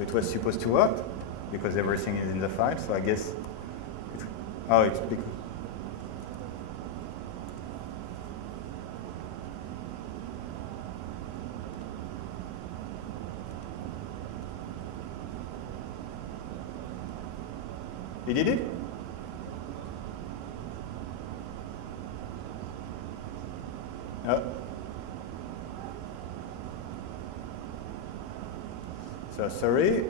So it was supposed to work because everything is in the file. So I guess, oh, it's big. He did it? Oh. So sorry.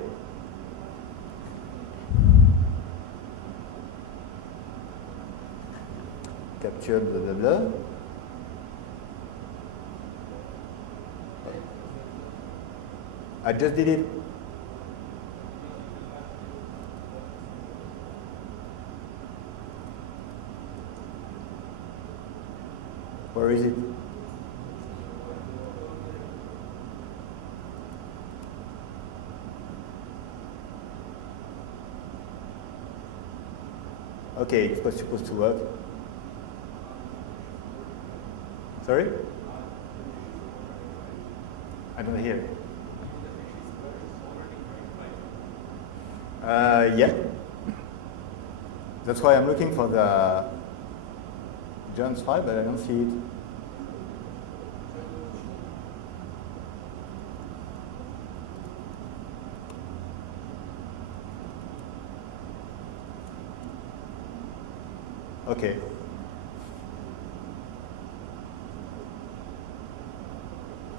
Capture blah blah blah. I just did it. Where is it? Okay, it's not supposed to work. Sorry? I don't hear. Yeah. That's why I'm looking for the John's file, but I don't see it. Okay.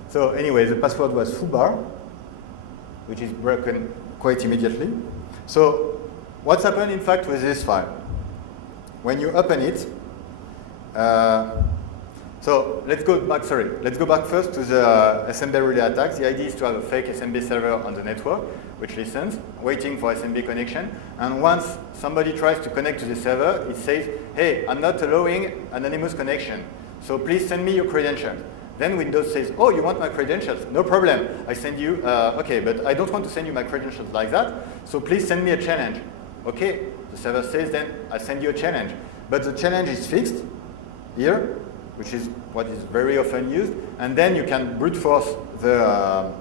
So anyway, the password was foobar, which is broken quite immediately. So what's happened in fact with this file? When you open it, so let's go back first to the SMB Relay attack. The idea is to have a fake SMB server on the network, which listens, waiting for SMB connection. And once somebody tries to connect to the server, it says, hey, I'm not allowing anonymous connection, so please send me your credentials. Then Windows says, oh, you want my credentials? No problem. I send you, okay, but I don't want to send you my credentials like that, so please send me a challenge. Okay, the server says then, I'll send you a challenge. But the challenge is fixed here, which is what is very often used, and then you can brute force the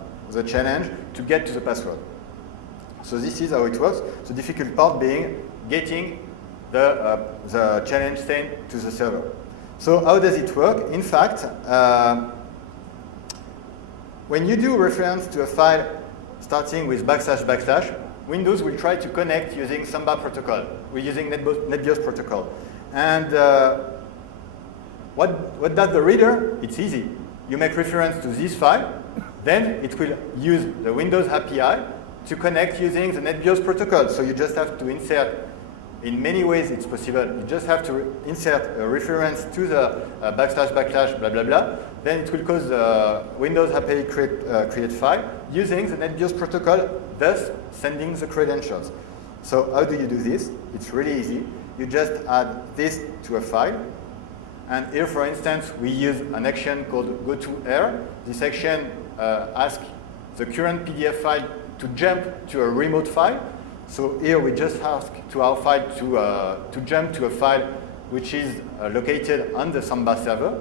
challenge to get to the password. So this is how it works. The difficult part being getting the challenge sent to the server. So how does it work? In fact, when you do reference to a file starting with // Windows will try to connect using Samba protocol. We're using NetBIOS protocol. And what does the reader? It's easy. You make reference to this file, then it will use the Windows API to connect using the NetBIOS protocol. So you just have to insert, in many ways it's possible, you just have to insert a reference to the // blah blah blah, then it will cause the Windows API create file using the NetBIOS protocol, thus sending the credentials. So how do you do this? It's really easy. You just add this to a file. And here, for instance, we use an action called goToErr. This action asks the current PDF file to jump to a remote file. So here we just ask to our file to jump to a file which is located on the Samba server.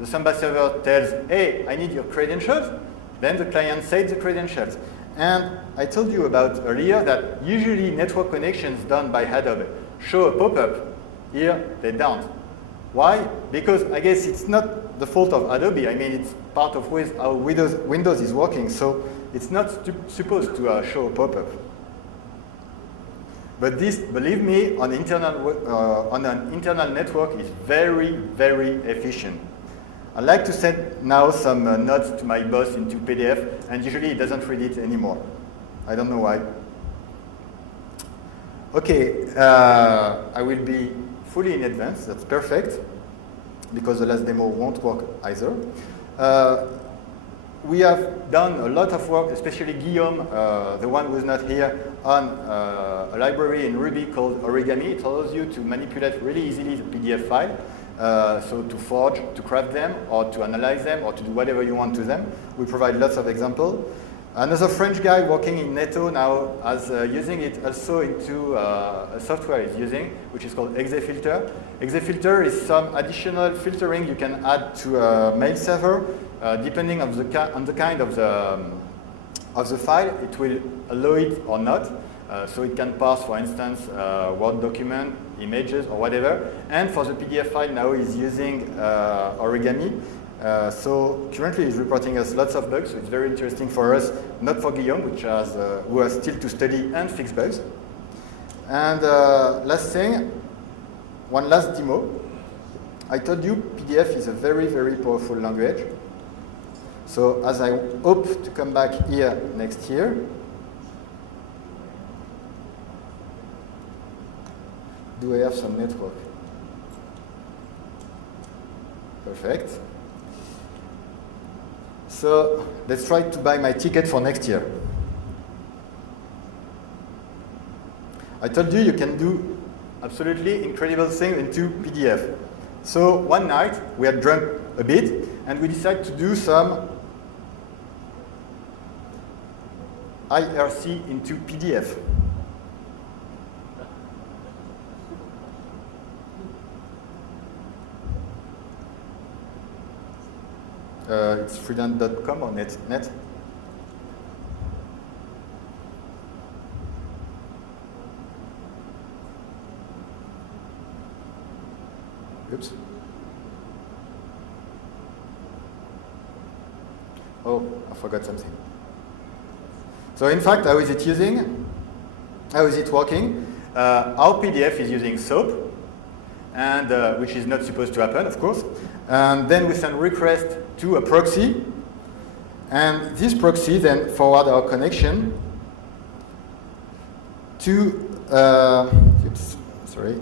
The Samba server tells, hey, I need your credentials. Then the client sets the credentials. And I told you about earlier that usually network connections done by Adobe show a pop-up. Here, they don't. Why? Because I guess it's not the fault of Adobe. I mean, it's part of how Windows is working. So it's not supposed to show a pop-up. But this, believe me, on an internal network is very, very efficient. I'd like to send now some notes to my boss into PDF, and usually he doesn't read it anymore. I don't know why. Okay, I will be fully in advance. That's perfect, because the last demo won't work either. We have done a lot of work, especially Guillaume, the one who's not here, on a library in Ruby called Origami. It allows you to manipulate really easily the PDF file. So to forge, to craft them, or to analyze them, or to do whatever you want to them. We provide lots of examples. Another French guy working in Neto now is using it also into a software he's using, which is called exefilter. Exefilter is some additional filtering you can add to a mail server, depending on the kind of of the file, it will allow it or not. So it can parse, for instance, Word document, images, or whatever. And for the PDF file, now he's using Origami. So currently he's reporting us lots of bugs, so it's very interesting for us, not for Guillaume, who has still to study and fix bugs. And last thing, one last demo. I told you PDF is a very, very powerful language. So as I hope to come back here next year, do I have some network? Perfect. So let's try to buy my ticket for next year. I told you you can do absolutely incredible things into PDF. So one night we had drunk a bit and we decided to do some IRC into PDF. It's freelance.com or net? Oops. Oh, I forgot something. So in fact, how is it using? How is it working? Our PDF is using SOAP, and which is not supposed to happen, of course. And then we send request to a proxy, and this proxy then forward our connection to, oops, sorry.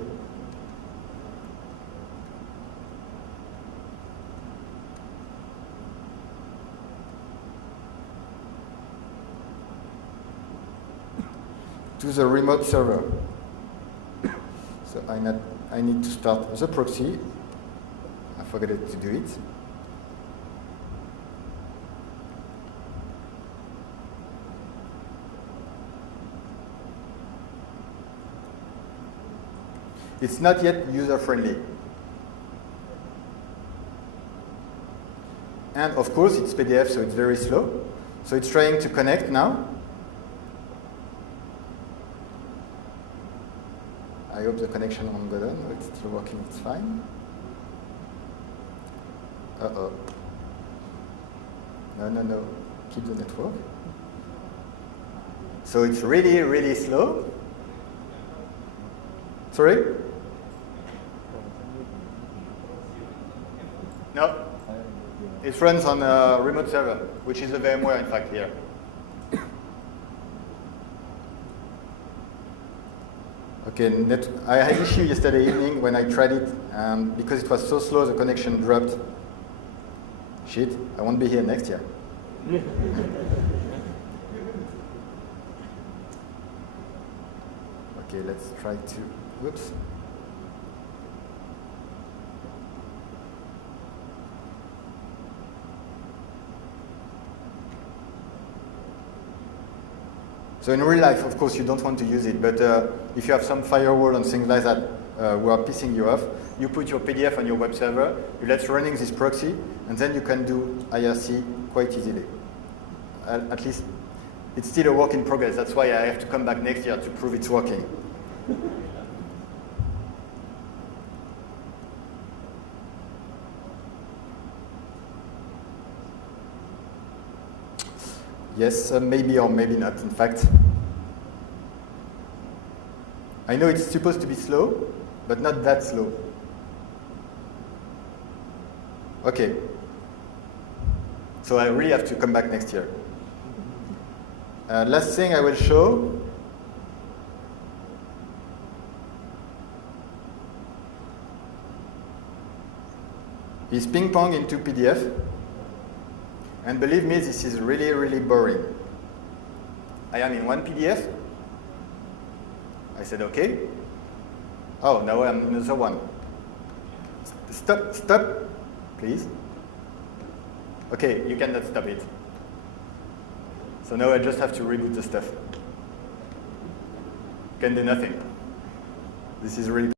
To the remote server. So I need to start the proxy. I forgot to do it. It's not yet user-friendly. And of course, it's PDF, so it's very slow. So it's trying to connect now. I hope the connection won't go down. No, it's still working, it's fine. Uh-oh. No. Keep the network. So it's really, really slow. Sorry? No. It runs on a remote server, which is a VMware, in fact, here. Okay, I had an issue yesterday evening when I tried it, and because it was so slow, the connection dropped. Shit, I won't be here next year. Okay, let's try to, whoops. So in real life, of course, you don't want to use it, but if you have some firewall and things like that who are pissing you off, you put your PDF on your web server, you let running this proxy, and then you can do IRC quite easily. At least it's still a work in progress. That's why I have to come back next year to prove it's working. Yes, maybe or maybe not, in fact. I know it's supposed to be slow, but not that slow. Okay. So I really have to come back next year. Last thing I will show is ping pong into PDF. And believe me, this is really, really boring. I am in one PDF. I said, OK. Oh, now I'm in another one. Stop, please. OK, you cannot stop it. So now I just have to reboot the stuff. Can do nothing. This is really